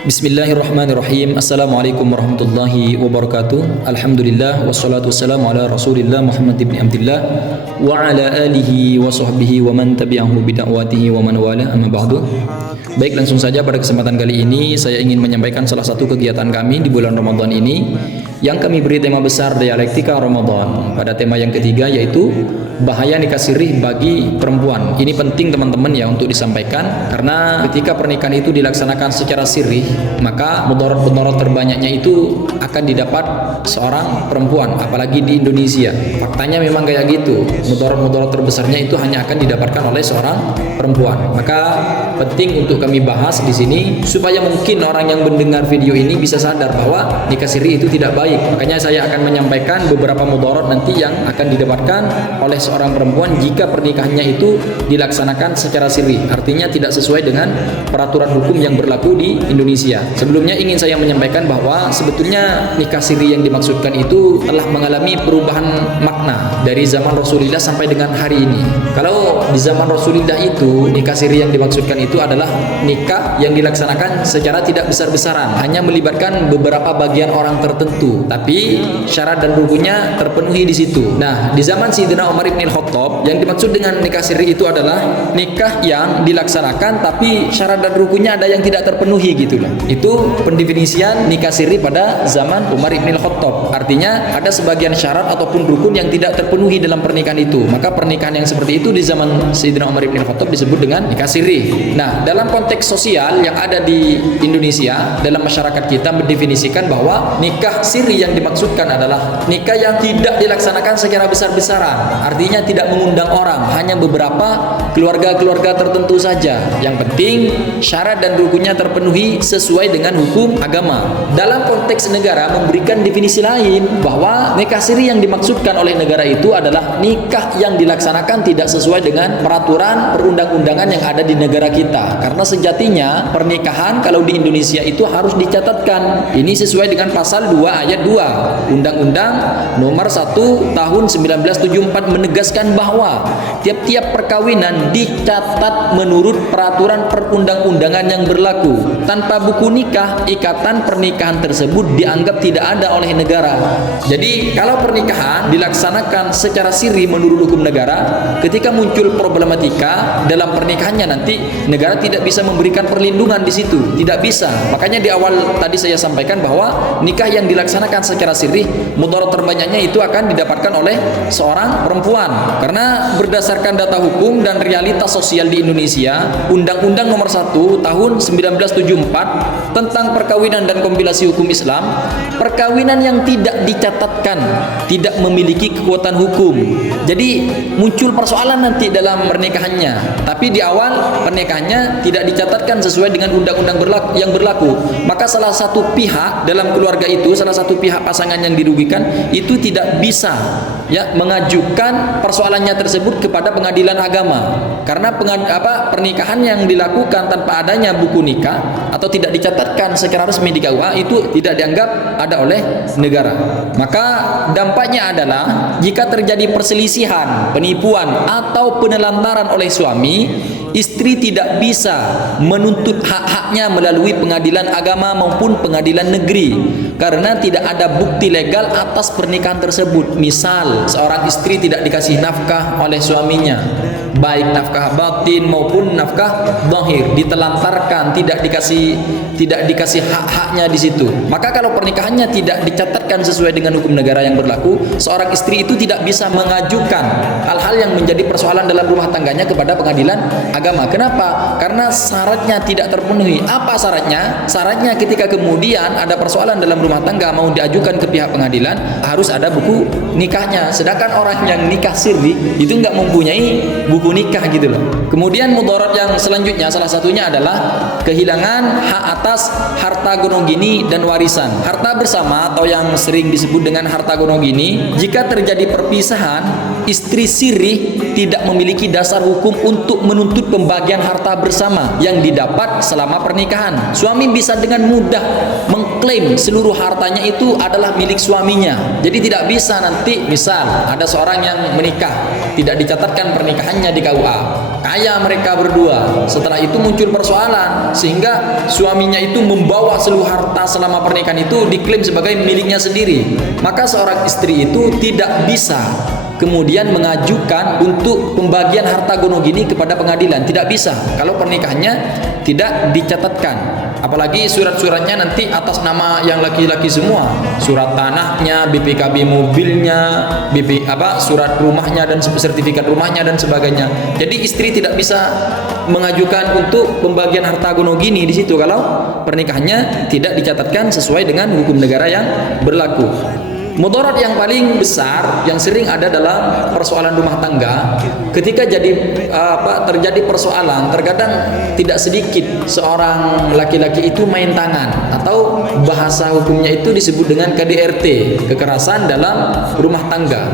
Bismillahirrahmanirrahim. Assalamualaikum warahmatullahi wabarakatuh. Alhamdulillah wassalatu wassalamu ala Rasulillah Muhammad ibn Abdullah wa ala alihi wa sahbihi wa man tabi'ahu bida'watihi wa man wala, amma ba'du. Baik, langsung saja pada kesempatan kali ini saya ingin menyampaikan salah satu kegiatan kami di bulan Ramadan ini yang kami beri tema besar dialektika Ramadan. Pada tema yang ketiga yaitu bahaya nikah sirih bagi perempuan. Ini penting teman-teman ya untuk disampaikan, karena ketika pernikahan itu dilaksanakan secara sirih, maka mudarat-mudarat terbanyaknya itu akan didapat seorang perempuan, apalagi di Indonesia. Faktanya memang kayak gitu. Mudarat-mudarat terbesarnya itu hanya akan didapatkan oleh seorang perempuan. Maka penting untuk kami bahas di sini supaya mungkin orang yang mendengar video ini bisa sadar bahwa nikah sirih itu tidak baik. Makanya saya akan menyampaikan beberapa mudarat nanti yang akan didapatkan oleh seorang perempuan jika pernikahannya itu dilaksanakan secara sirih, artinya tidak sesuai dengan peraturan hukum yang berlaku di Indonesia. Sebelumnya ingin saya menyampaikan bahwa sebetulnya nikah sirih yang dimaksudkan itu telah mengalami perubahan makna dari zaman Rasulullah sampai dengan hari ini. Kalau di zaman Rasulullah itu nikah sirih yang dimaksudkan itu adalah nikah yang dilaksanakan secara tidak besar-besaran, hanya melibatkan beberapa bagian orang tertentu, tapi syarat dan rukunnya terpenuhi di situ. Nah, di zaman Sayyidina Umar bin Khattab, yang dimaksud dengan nikah sirih itu adalah nikah yang dilaksanakan tapi syarat dan rukunnya ada yang tidak terpenuhi gitu loh. Itu pendefinisian nikah sirih pada zaman Umar bin Khattab. Artinya ada sebagian syarat ataupun rukun yang tidak terpenuhi dalam pernikahan itu. Maka pernikahan yang seperti itu di zaman Sayyidina Umar bin Khattab disebut dengan nikah sirih. Nah, dalam konteks sosial yang ada di Indonesia, dalam masyarakat kita mendefinisikan bahwa nikah sirih yang dimaksudkan adalah nikah yang tidak dilaksanakan secara besar-besaran. Artinya tidak mengundang orang, hanya beberapa keluarga-keluarga tertentu saja. Yang penting syarat dan rukunnya terpenuhi sesuai dengan hukum agama. Dalam konteks negara memberikan definisi lain bahwa nikah sirih yang dimaksudkan oleh negara itu adalah nikah yang dilaksanakan tidak sesuai dengan peraturan perundang-undangan yang ada di negara kita. Karena sejatinya pernikahan kalau di Indonesia itu harus dicatatkan. Ini sesuai dengan pasal 2 ayat 2 Undang-Undang nomor 1 tahun 1974 menegaskan bahwa tiap-tiap perkawinan dicatat menurut peraturan perundang-undangan yang berlaku. Tanpa buku nikah, ikatan pernikahan tersebut dianggap tidak ada oleh negara. Jadi kalau pernikahan dilaksanakan secara sirih menurut hukum negara, ketika muncul problematika dalam pernikahannya nanti negara tidak bisa memberikan perlindungan di situ, tidak bisa. Makanya di awal tadi saya sampaikan bahwa nikah yang dilaksanakan secara sirih, mudarat terbanyaknya itu akan didapatkan oleh seorang perempuan. Karena berdasarkan data hukum dan realitas sosial di Indonesia, Undang-Undang nomor 1 tahun 1974 tentang perkawinan dan kompilasi hukum Islam, perkawinan yang tidak dicatatkan tidak memiliki kekuatan hukum. Jadi muncul persoalan nanti dalam pernikahannya, tapi di awal pernikahannya tidak dicatatkan sesuai dengan undang-undang yang berlaku. Maka salah satu pihak dalam keluarga itu, salah satu pihak pasangan yang dirugikan itu tidak bisa ya mengajukan persoalannya tersebut kepada pengadilan agama. Karena pernikahan yang dilakukan tanpa adanya buku nikah atau tidak dicatatkan secara resmi di KUA itu tidak dianggap ada oleh negara. Maka dampaknya adalah jika terjadi perselisihan, penipuan atau penelantaran oleh suami, istri tidak bisa menuntut hak-haknya melalui pengadilan agama maupun pengadilan negeri karena tidak ada bukti legal atas pernikahan tersebut. Misal seorang istri tidak dikasih nafkah oleh suaminya, baik nafkah batin maupun nafkah zahir, ditelantarkan, tidak dikasih hak-haknya di situ. Maka kalau pernikahannya tidak dicatatkan sesuai dengan hukum negara yang berlaku, seorang istri itu tidak bisa mengajukan hal-hal yang menjadi persoalan dalam rumah tangganya kepada pengadilan agama. Kenapa? Karena syaratnya tidak terpenuhi. Apa syaratnya? Syaratnya ketika kemudian ada persoalan dalam rumah tangga mau diajukan ke pihak pengadilan harus ada buku nikahnya. Sedangkan orang yang nikah sirri itu nggak mempunyai buku nikah gitu loh. Kemudian mudarat yang selanjutnya salah satunya adalah kehilangan hak atas harta gonogini dan warisan. Harta bersama atau yang sering disebut dengan harta gonogini, jika terjadi perpisahan, istri sirih tidak memiliki dasar hukum untuk menuntut pembagian harta bersama yang didapat selama pernikahan. Suami bisa dengan mudah mengklaim seluruh hartanya itu adalah milik suaminya. Jadi tidak bisa nanti misal ada seorang yang menikah tidak dicatatkan pernikahannya di KUA. Kaya mereka berdua. Setelah itu muncul persoalan sehingga suaminya itu membawa seluruh harta selama pernikahan itu diklaim sebagai miliknya sendiri. Maka seorang istri itu tidak bisa kemudian mengajukan untuk pembagian harta gono gini kepada pengadilan. Tidak bisa kalau pernikahannya tidak dicatatkan. Apalagi surat-suratnya nanti atas nama yang laki-laki semua, surat tanahnya, BPKB mobilnya, surat rumahnya dan sertifikat rumahnya dan sebagainya. Jadi istri tidak bisa mengajukan untuk pembagian harta gono gini di situ kalau pernikahannya tidak dicatatkan sesuai dengan hukum negara yang berlaku. Mudarat yang paling besar yang sering ada dalam persoalan rumah tangga, ketika terjadi persoalan, terkadang tidak sedikit seorang laki-laki itu main tangan, atau bahasa hukumnya itu disebut dengan KDRT, kekerasan dalam rumah tangga.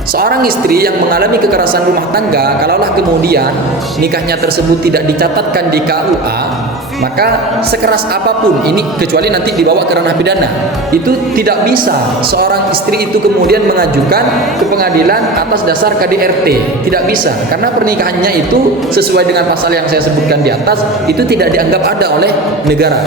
Seorang istri yang mengalami kekerasan rumah tangga, kalaulah kemudian nikahnya tersebut tidak dicatatkan di KUA, maka sekeras apapun ini, kecuali nanti dibawa ke ranah pidana, itu tidak bisa seorang istri itu kemudian mengajukan ke pengadilan atas dasar KDRT. Tidak bisa, karena pernikahannya itu sesuai dengan pasal yang saya sebutkan di atas, itu tidak dianggap ada oleh negara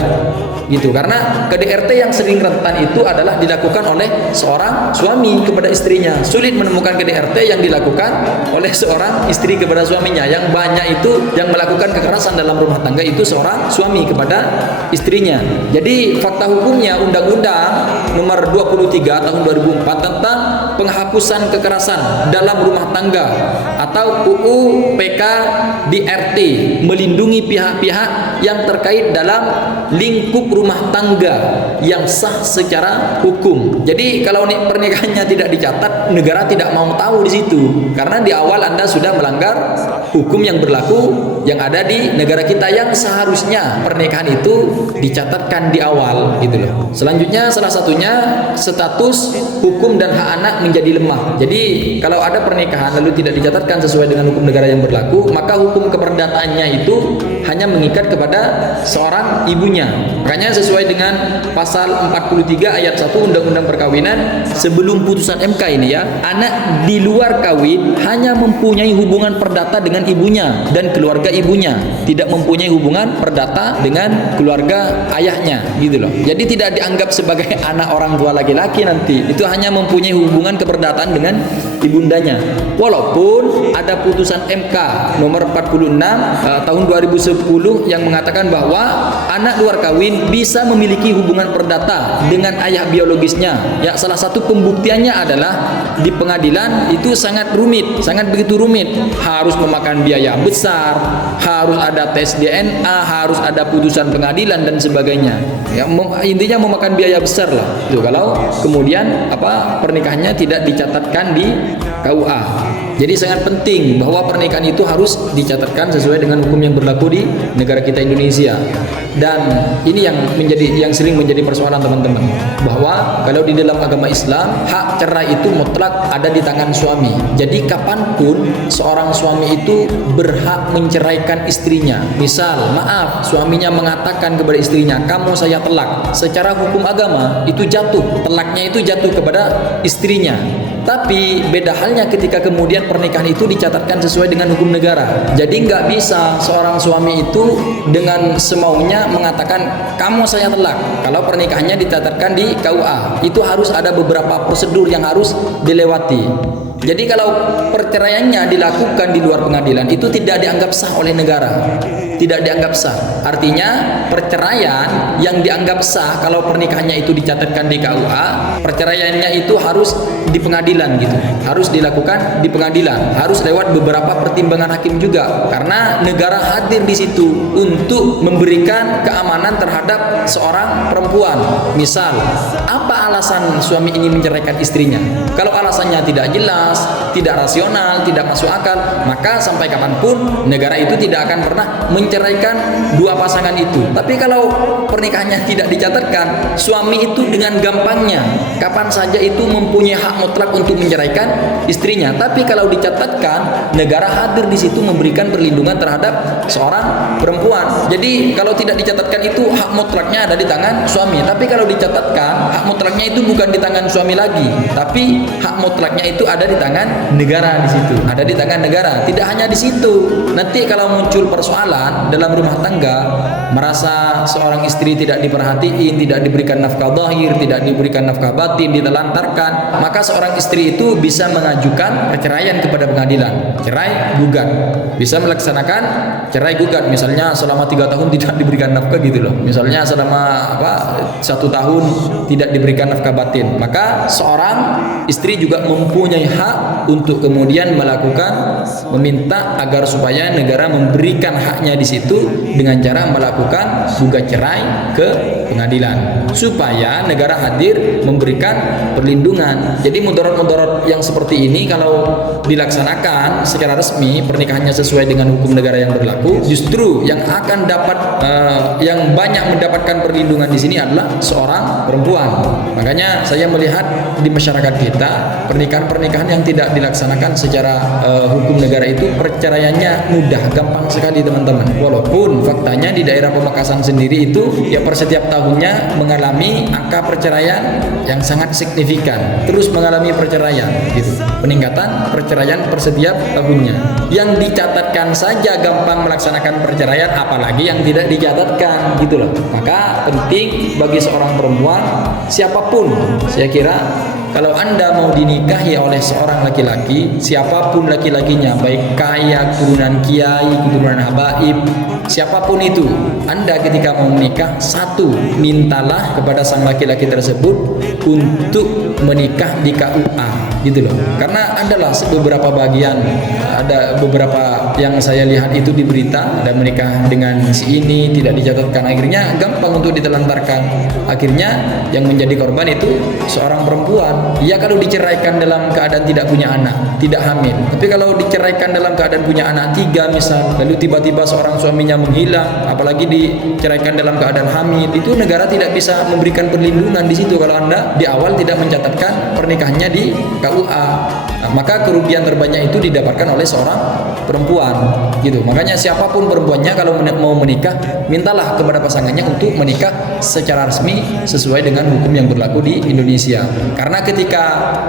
gitu. Karena KDRT yang sering rentan itu adalah dilakukan oleh seorang suami kepada istrinya. Sulit menemukan KDRT yang dilakukan oleh seorang istri kepada suaminya. Yang banyak itu yang melakukan kekerasan dalam rumah tangga itu seorang suami kepada istrinya. Jadi fakta hukumnya Undang-Undang Nomor 23 Tahun 2004 tentang penghapusan kekerasan dalam rumah tangga atau UU PKDRT melindungi pihak-pihak yang terkait dalam lingkup rumah tangga yang sah secara hukum. Jadi kalau pernikahannya tidak dicatat, negara tidak mau tahu di situ, karena di awal Anda sudah melanggar hukum yang berlaku yang ada di negara kita, yang seharusnya pernikahan itu dicatatkan di awal gitu loh. Selanjutnya salah satunya status hukum dan hak anak menjadi lemah. Jadi kalau ada pernikahan lalu tidak dicatatkan sesuai dengan hukum negara yang berlaku, maka hukum keperdataannya itu hanya mengikat kepada seorang ibunya. Makanya sesuai dengan pasal 43 ayat 1 Undang-Undang Perkawinan, sebelum putusan MK ini ya, anak di luar kawin hanya mempunyai hubungan perdata dengan ibunya dan keluarga ibunya, tidak mempunyai hubungan perdata dengan keluarga ayahnya gitu loh. Jadi tidak dianggap sebagai anak orang tua laki-laki nanti, itu hanya mempunyai hubungan keperdataan dengan ibundanya. Walaupun ada putusan MK nomor 46 tahun 2010 yang mengatakan bahwa anak luar kawin bisa memiliki hubungan perdata dengan ayah biologisnya. Ya, salah satu pembuktiannya adalah di pengadilan itu sangat rumit, sangat begitu rumit. Harus memakan biaya besar, harus ada tes DNA, harus ada putusan pengadilan dan sebagainya. Ya, intinya memakan biaya besar lah. Itu kalau kemudian pernikahannya tidak dicatatkan di KUA. Jadi sangat penting bahwa pernikahan itu harus dicatatkan sesuai dengan hukum yang berlaku di negara kita Indonesia. Dan ini yang sering menjadi persoalan teman-teman, bahwa kalau di dalam agama Islam hak cerai itu mutlak ada di tangan suami. Jadi kapanpun seorang suami itu berhak menceraikan istrinya. Misal, maaf, suaminya mengatakan kepada istrinya, kamu saya telak. Secara hukum agama itu jatuh, telaknya itu jatuh kepada istrinya. Tapi beda halnya ketika kemudian pernikahan itu dicatatkan sesuai dengan hukum negara. Jadi nggak bisa seorang suami itu dengan semaunya mengatakan kamu saya telak kalau pernikahannya dicatatkan di KUA. Itu harus ada beberapa prosedur yang harus dilewati. Jadi kalau perceraiannya dilakukan di luar pengadilan itu tidak dianggap sah oleh negara. Tidak dianggap sah. Artinya perceraian yang dianggap sah kalau pernikahannya itu dicatatkan di KUA, perceraiannya itu harus di pengadilan gitu. Harus dilakukan di pengadilan. Harus lewat beberapa pertimbangan hakim juga, karena negara hadir di situ untuk memberikan keamanan terhadap seorang perempuan. Misal, apa alasan suami ini menceraikan istrinya? Kalau alasannya tidak jelas, tidak rasional, tidak masuk akal, maka sampai kapanpun negara itu tidak akan pernah menceraikan menceraikan dua pasangan itu. Tapi kalau pernikahannya tidak dicatatkan, suami itu dengan gampangnya kapan saja itu mempunyai hak mutlak untuk menceraikan istrinya. Tapi kalau dicatatkan, negara hadir di situ memberikan perlindungan terhadap seorang perempuan. Jadi kalau tidak dicatatkan itu hak mutlaknya ada di tangan suami. Tapi kalau dicatatkan, hak mutlaknya itu bukan di tangan suami lagi, tapi hak mutlaknya itu ada di tangan negara di situ. Ada di tangan negara. Tidak hanya di situ. Nanti kalau muncul persoalan dalam rumah tangga, merasa seorang istri tidak diperhatiin, tidak diberikan nafkah zahir, tidak diberikan nafkah batin, ditelantarkan, maka seorang istri itu bisa mengajukan perceraian kepada pengadilan, cerai gugat, bisa melaksanakan cerai gugat. Misalnya selama 3 tahun tidak diberikan nafkah gitu loh, misalnya selama 1 tahun tidak diberikan nafkah batin, maka seorang istri juga mempunyai hak untuk kemudian meminta agar supaya negara memberikan haknya di situ dengan cara melakukan gugat cerai ke pengadilan, supaya negara hadir memberikan perlindungan. Jadi mudarat-mudarat yang seperti ini kalau dilaksanakan secara resmi, pernikahannya sesuai dengan hukum negara yang berlaku, justru yang akan yang banyak mendapatkan perlindungan di sini adalah seorang perempuan. Makanya saya melihat di masyarakat kita, pernikahan-pernikahan yang tidak dilaksanakan secara hukum negara itu perceraiannya mudah, gampang sekali teman-teman. Walaupun faktanya di daerah Pamekasan sendiri itu ya per setiap tahunnya mengalami angka perceraian yang sangat signifikan, terus mengalami perceraian gitu. Peningkatan perceraian per setiap tahunnya. Yang dicatatkan saja gampang melaksanakan perceraian, apalagi yang tidak dicatatkan gitu loh. Maka penting bagi seorang perempuan, siapapun, saya kira kalau Anda mau dinikahi oleh seorang laki-laki, siapapun laki-lakinya, baik kaya, keturunan kiai, keturunan habaib, siapapun itu, Anda ketika mau menikah, satu, mintalah kepada sang laki-laki tersebut untuk menikah di KUA gitu loh. Karena adalah beberapa bagian, ada beberapa yang saya lihat itu di berita, ada menikah dengan si ini tidak dicatatkan, akhirnya gampang untuk ditelantarkan. Akhirnya yang menjadi korban itu seorang perempuan. Dia kalau diceraikan dalam keadaan tidak punya anak, tidak hamil. Tapi kalau diceraikan dalam keadaan punya anak 3 misal, lalu tiba-tiba seorang suaminya menghilang, apalagi diceraikan dalam keadaan hamil, itu negara tidak bisa memberikan perlindungan di situ kalau Anda di awal tidak mencatatkan pernikahannya di KUA. Nah, maka kerugian terbanyak itu didapatkan oleh seorang perempuan gitu. Makanya siapapun perempuannya kalau mau menikah, mintalah kepada pasangannya untuk menikah secara resmi sesuai dengan hukum yang berlaku di Indonesia. Karena ketika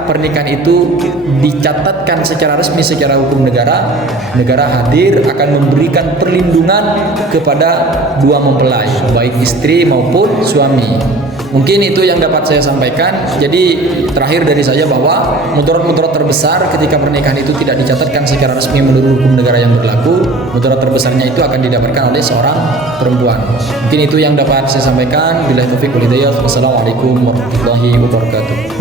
pernikahan itu dicatatkan secara resmi secara hukum negara, negara hadir akan memberikan perlindungan kepada dua mempelai, baik istri maupun suami. Mungkin itu yang dapat saya sampaikan. Jadi terakhir dari saya bahwa mudarat-mudarat terbesar ketika pernikahan itu tidak dicatatkan secara resmi menurut hukum negara yang berlaku, mudarat terbesarnya itu akan didapatkan oleh seorang perempuan. Mungkin itu yang dapat saya sampaikan. Billahi taufiq wal hidayah. Wassalamualaikum warahmatullahi wabarakatuh.